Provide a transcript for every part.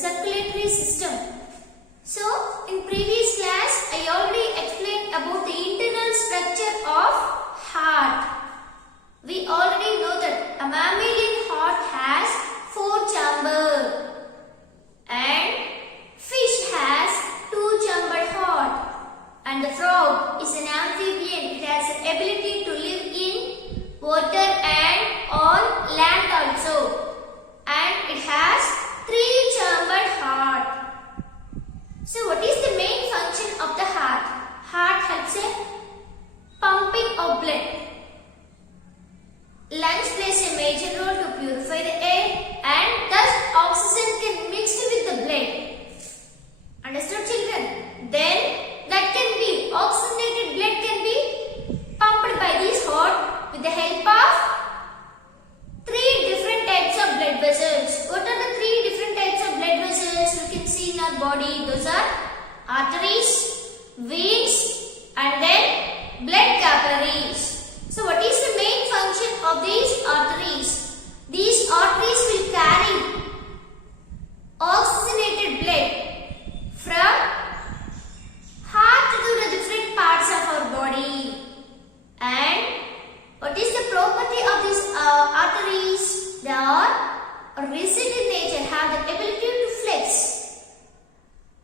circulatory system. So, in previous class, I already explained about the internal structure of heart. We already know that a mammalian heart has 4 chambers and fish has 2-chambered heart. And the frog is an amphibian. It has the ability to live in water and on land also. And it has 3-chambered heart. So what is the main function of the heart? Heart helps in pumping of blood. Lungs plays a major role to purify the air and thus oxygen can mix with the blood. Understood, children? Then that can be oxygenated blood can be pumped by this heart with the help of 3 different types of blood vessels. What are the 3 different types of blood vessels you can see in our body? Those are arteries, veins and then blood capillaries. So what is the main function of these arteries? These arteries will carry oxygenated blood from heart to the different parts of our body. And what is the property of these arteries? They are rigid in nature, have the ability to flex,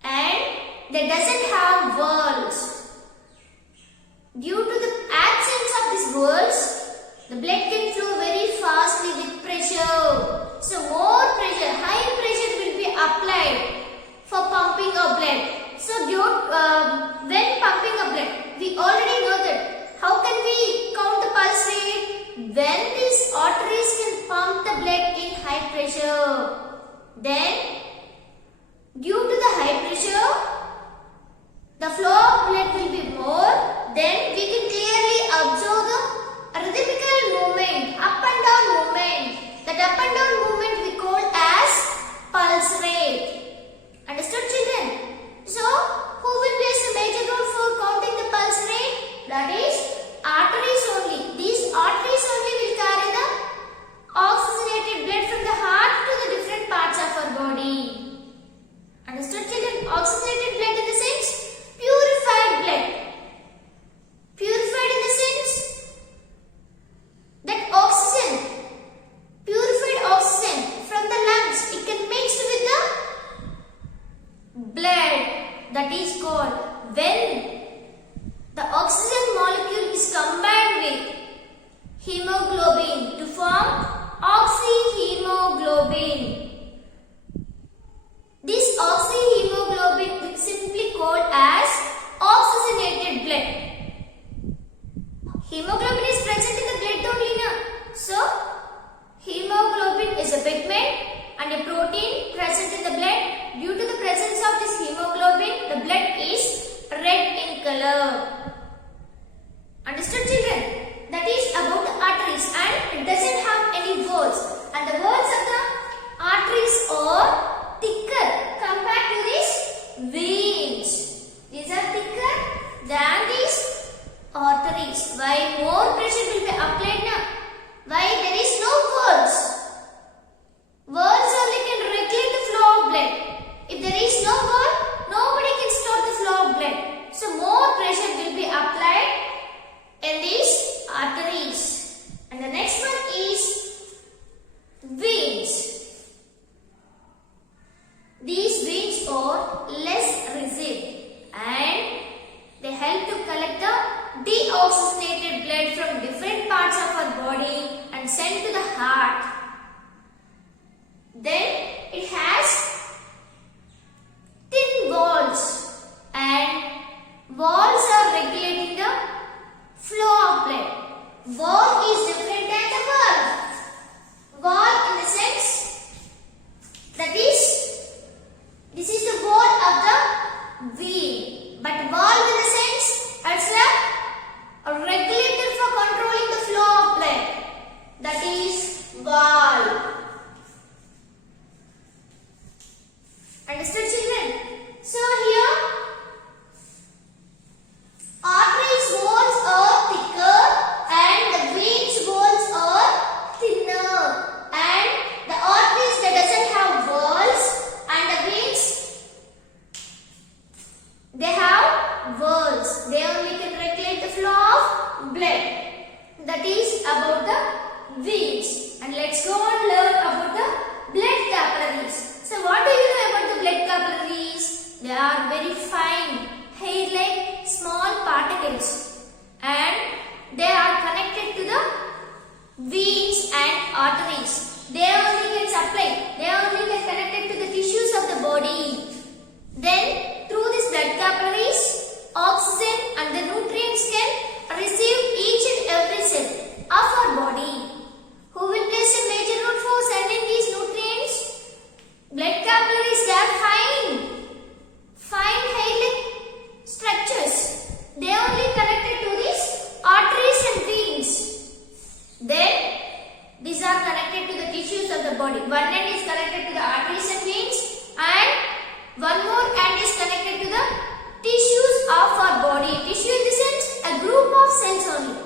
and they doesn't have valves. Due to the absence of these valves, the blood can flow very fastly with pressure. So more pressure, high pressure will be applied for pumping of blood. So when pumping of blood, we already know that. How can we count the pulse rate? When these arteries can pump the blood in high pressure, then due to the high pressure, the flow of blood will be more. Then we can clearly observe the rhythmical movement, up and down movement. That up and down movement we call as pulse rate. Understood, children? So, who will play a major role for counting the pulse rate? That is arteries only. These arteries only will carry the oxygenated blood from the heart to the different parts of our body. Understood, children? Oxygenated blood in the sense purified blood. Purified in the sense that oxygen, purified oxygen from the lungs, it can mix with the blood. That is called when the oxygen molecule is combined with hemoglobin to form oxyhemoglobin. This oxyhemoglobin is simply called as oxygenated blood. Hemoglobin is present in the blood only now. So, hemoglobin is a pigment and a protein present in the blood. Due to the presence of this hemoglobin, the blood is red in color. Understood, children? That is about the arteries, and it doesn't have any valves. And the valves of the arteries are thicker compared to these veins. These are thicker than these arteries. Why? More pressure will be applied now. Why? There is no valves. Valves only can regulate the flow of blood. If there is no valve, nobody can stop the flow of blood. So more pressure will be applied in these arteries. And the next one is veins. These veins are less rigid and they help to collect the deoxygenated blood from different parts of our body and send to the heart. Then it has thin walls, and walls are regulating the flow of blood. Wall is different than the valve. Wall in the sense that is, this is the wall of the vein, but valve in the sense it's a regulator for controlling the flow of blood. That is valve. Understood, children? So here arteries walls are thicker and the vein blood. That is about the veins. And let's go and learn about the blood capillaries. So what do you know about the blood capillaries? They are very fine, hair-like small particles, and they are connected to the veins and arteries. They only get supplied, they only get connected to the tissues of the body. Then through these blood capillaries, oxygen and the nutrients can receive each and every cell of our body. Who will play a major role for sending these nutrients? Blood capillaries, they are fine hair-like structures. They are only connected to these arteries and veins. Then these are connected to the tissues of the body. One end is connected to the arteries and veins, and one more end is connected to the tissues of our body. Tissue in the sense a group of cells only.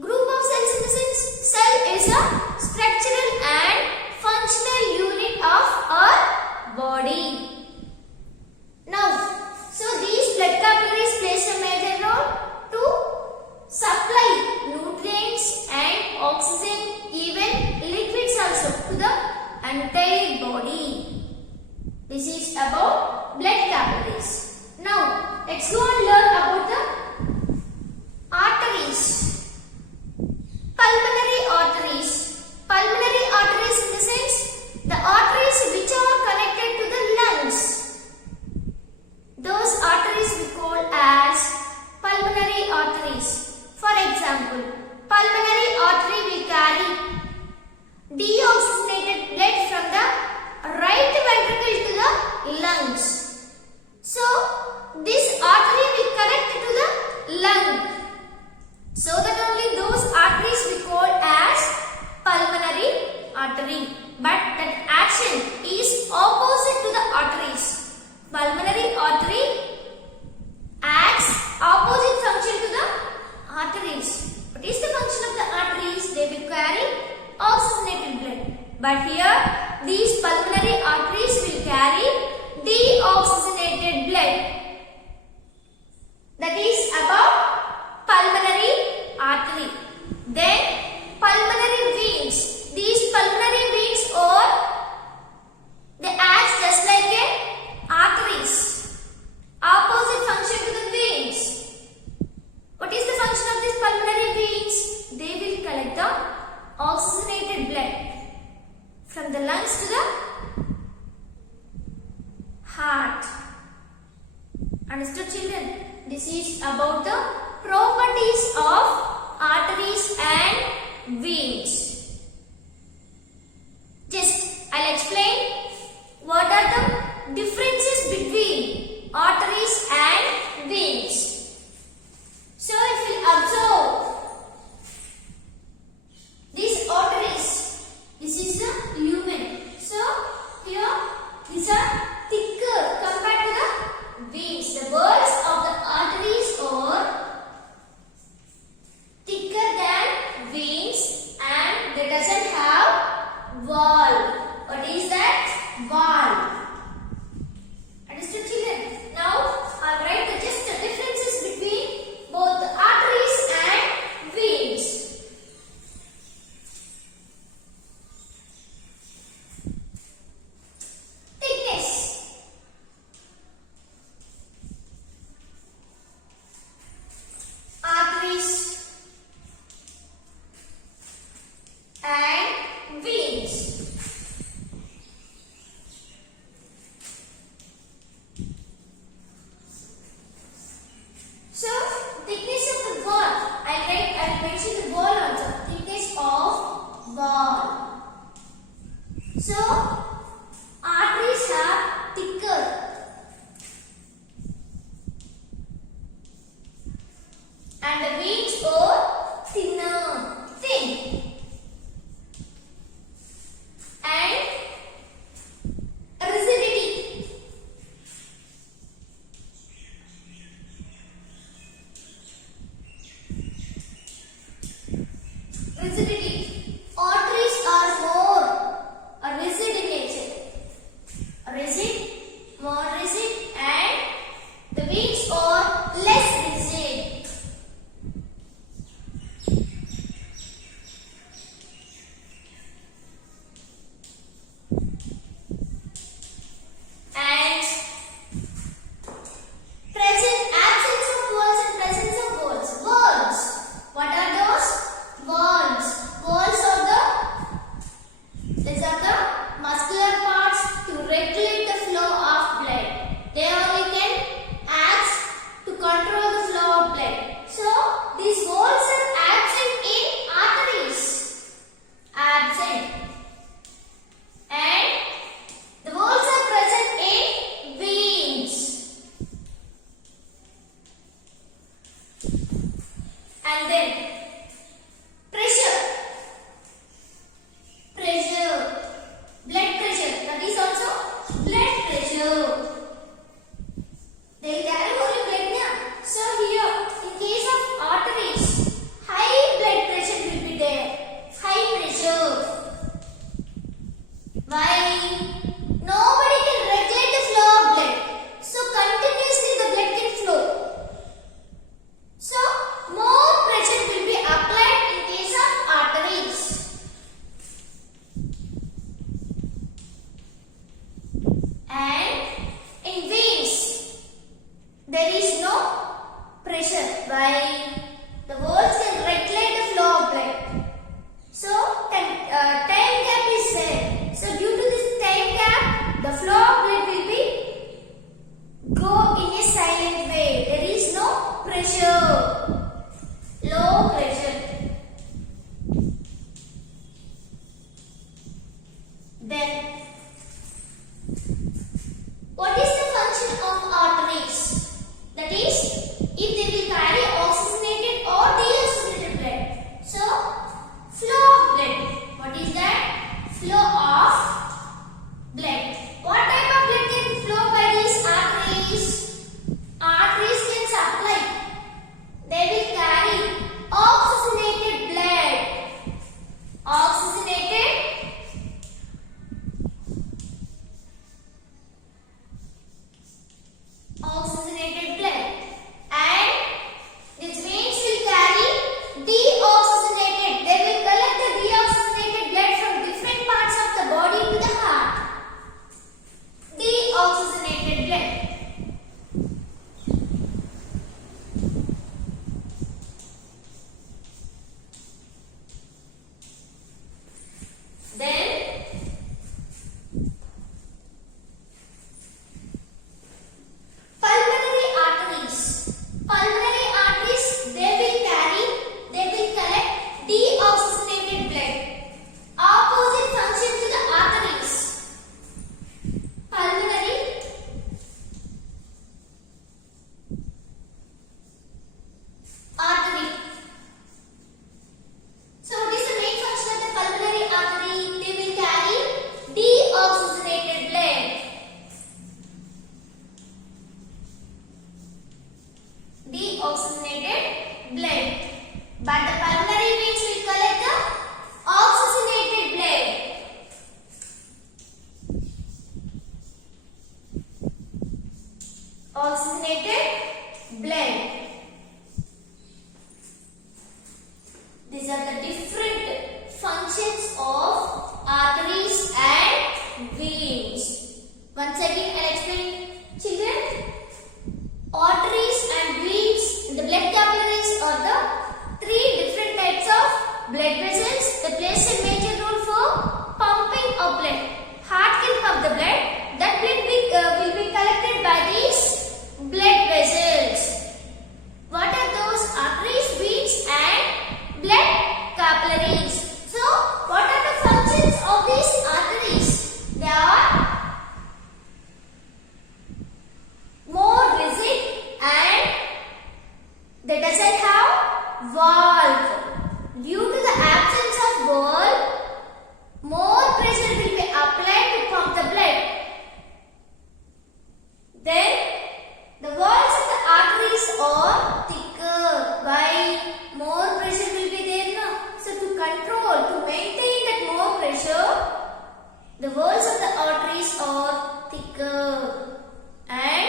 Group of cells in the sense cell is a structural and functional unit of our body. Now, so these blood capillaries plays a major role to supply nutrients and oxygen, even liquids also, to the entire body. This is about blood capillaries. Now, let's go and learn about the arteries. Pulmonary arteries. Pulmonary arteries in the sense the arteries which are connected to the lungs. Those arteries we call as pulmonary arteries. For example, pulmonary artery will carry deoxygenated blood from the right ventricle to the lungs. So, this artery will connect to the lung. So that only those arteries we call as pulmonary artery. But that action is opposite to the arteries. Pulmonary artery acts opposite function to the arteries. What is the function of the arteries? They will carry oxygenated blood. But here, these pulmonary arteries will carry deoxygenated blood. That is about pulmonary artery. Then, pulmonary veins. These pulmonary veins are, they act just like a arteries. Opposite function to the veins. What is the function of these pulmonary veins? They will collect the oxygenated blood from the lungs to the heart. Understood, children? This is about the properties of arteries and veins. Just I'll explain what are the differences between arteries and veins. So if you observe these arteries, this is the lumen. So here these are thicker compared to the veins. The walls of the arteries are thicker than veins, and they doesn't have wall. What is that? Wall. Understood, children? Now I'll write just the differences between both the arteries and veins. Thickness. Arteries and veins. So, thickness of the wall. I'll mention the wall also. Thickness of wall. So, arteries are thicker. And the veins are thin. And rigidity. Arteries are more rigid in nature. More rigid, and the veins are less rigid. And then pressure. Blood pressure. That is also blood pressure. They carry only blood now. So here, in case of arteries, high blood pressure will be there. High pressure. Why? Nobody can regulate the flow of blood. So continuously the blood can flow. So more pressure will be applied in case of arteries. And in veins, there is no pressure. Why? The valves can regulate the flow of blood. So time gap is there. So due to this time gap, the flow of blood will be go in a silent way. There is no pressure. Low pressure. Then what is the function of arteries? That is, if they will carry oxygenated or deoxygenated blood. So, flow of blood. What is that? Flow of blood. What type of blood can flow by these arteries? Arteries can supply. They will carry oxygenated blood. Oxygenated blood. And these veins will carry deoxygenated. They will collect the deoxygenated blood from different parts of the body to the heart. Deoxygenated blood. Then pulmonary arteries. Pulmonary arteries, they will collect deoxygenated blood. Opposite function to the arteries. Pulmonary artery. So what is the main function of the pulmonary artery? They will carry deoxygenated blood. Deoxygenated blood. But the pulmonary veins will collect the oxygenated blood. Oxygenated blood. These are the different functions of arteries and veins. Once again, I'll explain, children. Arteries and veins in the blood capillaries are the three different types of blood vessels. They plays a major role for pumping of blood. Heart can pump the blood. That blood will be collected by these blood vessels. What are those? Arteries, veins and blood capillaries. So, what are the functions of these arteries? They are more rigid and they doesn't have valve. Due to the absence of valve, more pressure will be applied to pump the blood. Then the walls of the arteries are thicker. Why? More pressure will be there now. So to maintain that more pressure, the walls of the arteries are thicker. And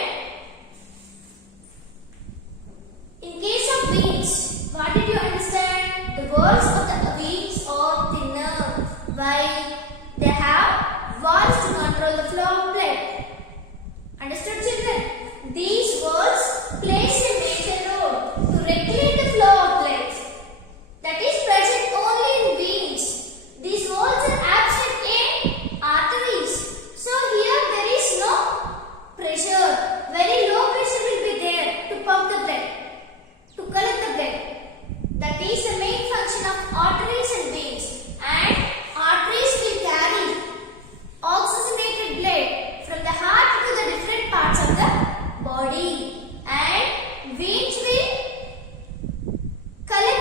in case of veins, what did you understand? The walls of the veins are thinner. Why? They have valves to control the flow of blood. Understood, children? These valves plays a major role to regulate the flow of blood. That is present only in veins. These valves are absent in arteries. So here there is no pressure. Very low pressure will be there to pump the blood, to collect the blood. That is the main function of arteries and veins. And arteries will carry oxygenated blood from the heart to the different parts of the body. And veins will collect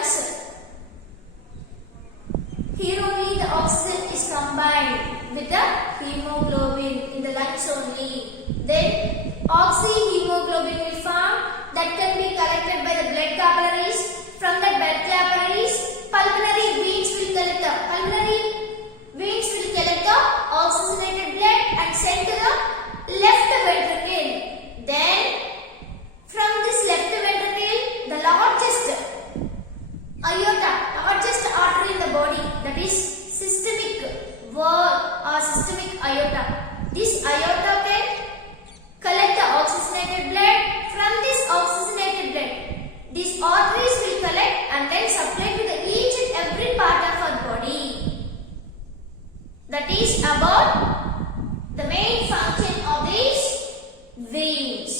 lungs, here only the oxygen is combined with the hemoglobin in the lungs only. Then oxyhemoglobin will form that can be collected by the blood capillaries. From the blood capillaries, pulmonary veins will collect the oxygenated blood and send to the left ventricle. Then from this left ventricle, the largest aorta, largest artery in the body, that is systemic valve or systemic aorta. This aorta can collect the oxygenated blood. From this oxygenated blood, these arteries will collect and then supply to the each and every part of our body. That is about the main function of these veins.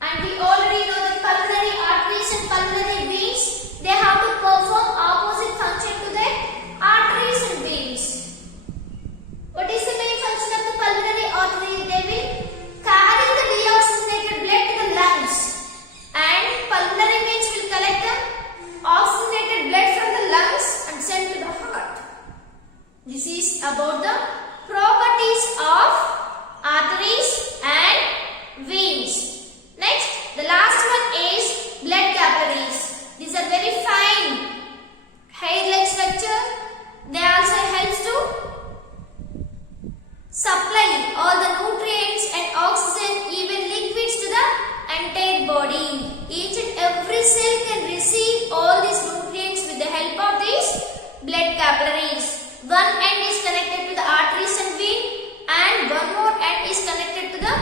And we already know that pulmonary arteries and pulmonary veins, they have to perform opposite function to the arteries and veins. What is the main function of the pulmonary artery? They will carry the deoxygenated blood to the lungs, and pulmonary veins will collect the oxygenated blood from the lungs and send to the heart. This is about the properties of arteries and veins. Next, the last one is blood capillaries. These are very fine hair-like structure. They also helps to supply all the nutrients and oxygen, even liquids to the entire body. Each and every cell can receive all these nutrients with the help of these blood capillaries. One end is connected to the arteries and vein, and one more end is connected to the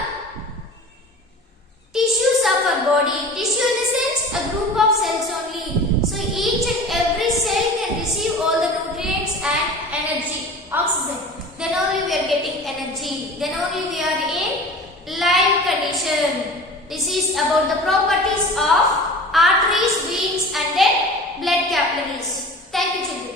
tissues of our body. Tissue in the sense a group of cells only. So each and every cell can receive all the nutrients and energy, oxygen. Then only we are getting energy. Then only we are in live condition. This is about the properties of arteries, veins and then blood capillaries. Thank you, children.